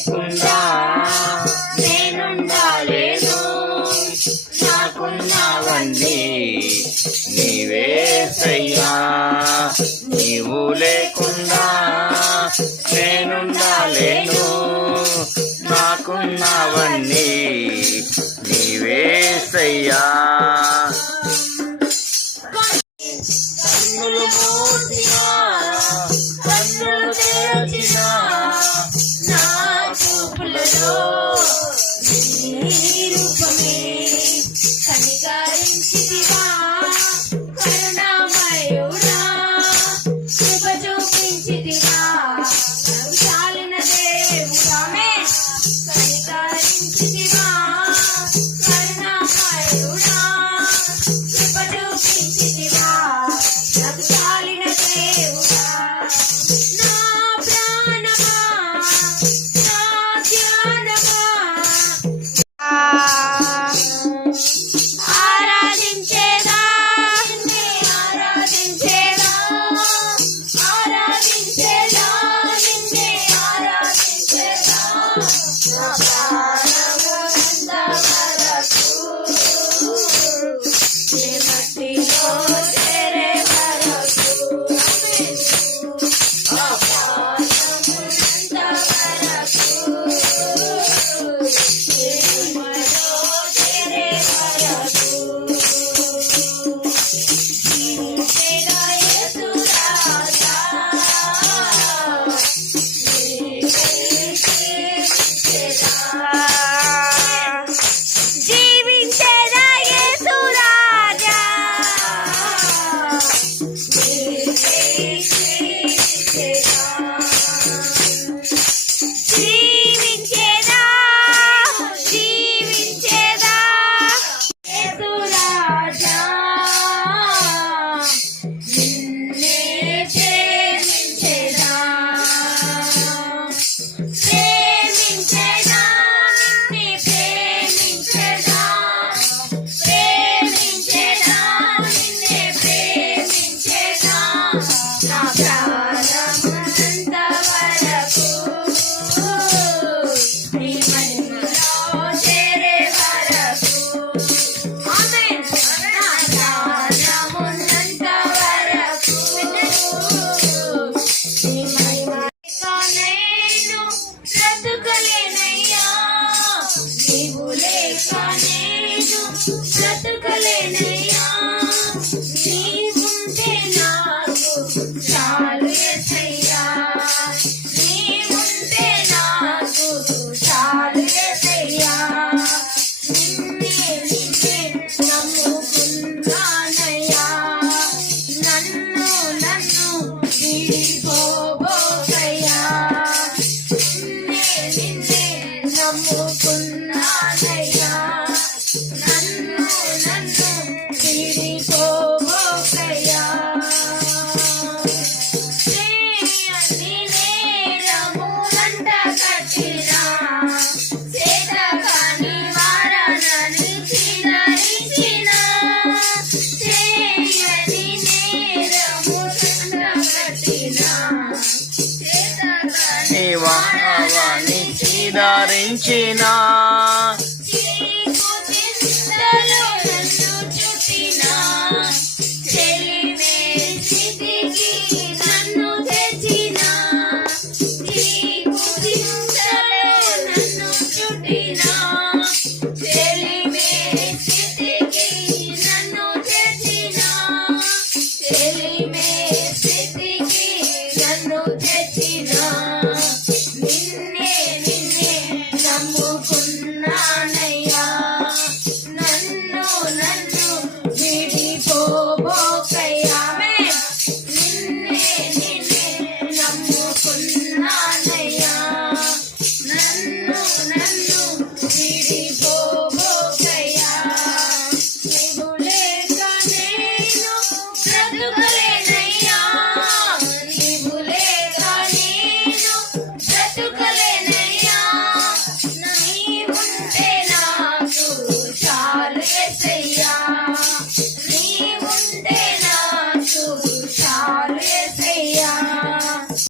లేకుండా నేనుండాలేను. నాకున్నవన్నీ నీవేసయ్యా. నీవు లేకుండా నేనుండాలేను. నాకున్నవన్నీ నీవేసయ్యా. కన్నులు మూసినా కన్నులు తెరచినా నా చూపులలో నీ రూపమే కనికరించితివా. కరుణామయుడా కృప చూపించితివా. చాలిన దేవుడామే కనికరించితివా. కరుణామయుడా కృప చూపించితివా. చాలిన దేవుడా నా ప్రాణమా నా ధ్యానమా ఆరాధించేదా నిన్నే ఆరాధించేదా ఆరాధించేదా నిన్నే ఆరాధించేదా. నా ప్రాణమున్నంత వరకు నీ భక్తిలో చేరే వరకు నా ప్రాణమున్నంత వరకు నీ మహిమలో చేరే వరకు జీవించేదా యేసు రాజా. జీవించేదా యేసు రాజా. జీవించేదా జీవించేదా యేసు రాజా. నిన్నే ప్రేమించేదా ప్రేమించేదా నిన్నే ప్రేమించేదా ప్రేమించేదా నిన్నే ప్రేమించేదా. నా ప్రాణమున్నంత వరకు నీ మహిమలో చేరే వరకు. ఆమేన్. నా ప్రాణమున్నంత వరకు నీ మహిమలో నేను బ్రతుకలేనయ్యా. నీవు లేక నేను బ్రతుకలేనయ్యా. నీవుంటే నాకు చాలు యేసయ్యా. నీవుంటే నాకు చాలు యేసయ్యా. నిన్నే నమ్ముకున్నానయ్యా. నన్ను వీడిపోబోకయ్యా. నిన్నే నమ్ముకున్నానయ్యా. నన్ను వీడిపోబోకయ్యా. చేయని నేరములంట కట్టినా చేతకాని వాడనని చిదరించినా. చేయని నేరములంట కట్టినా చేతకాని వాణి ధరించిన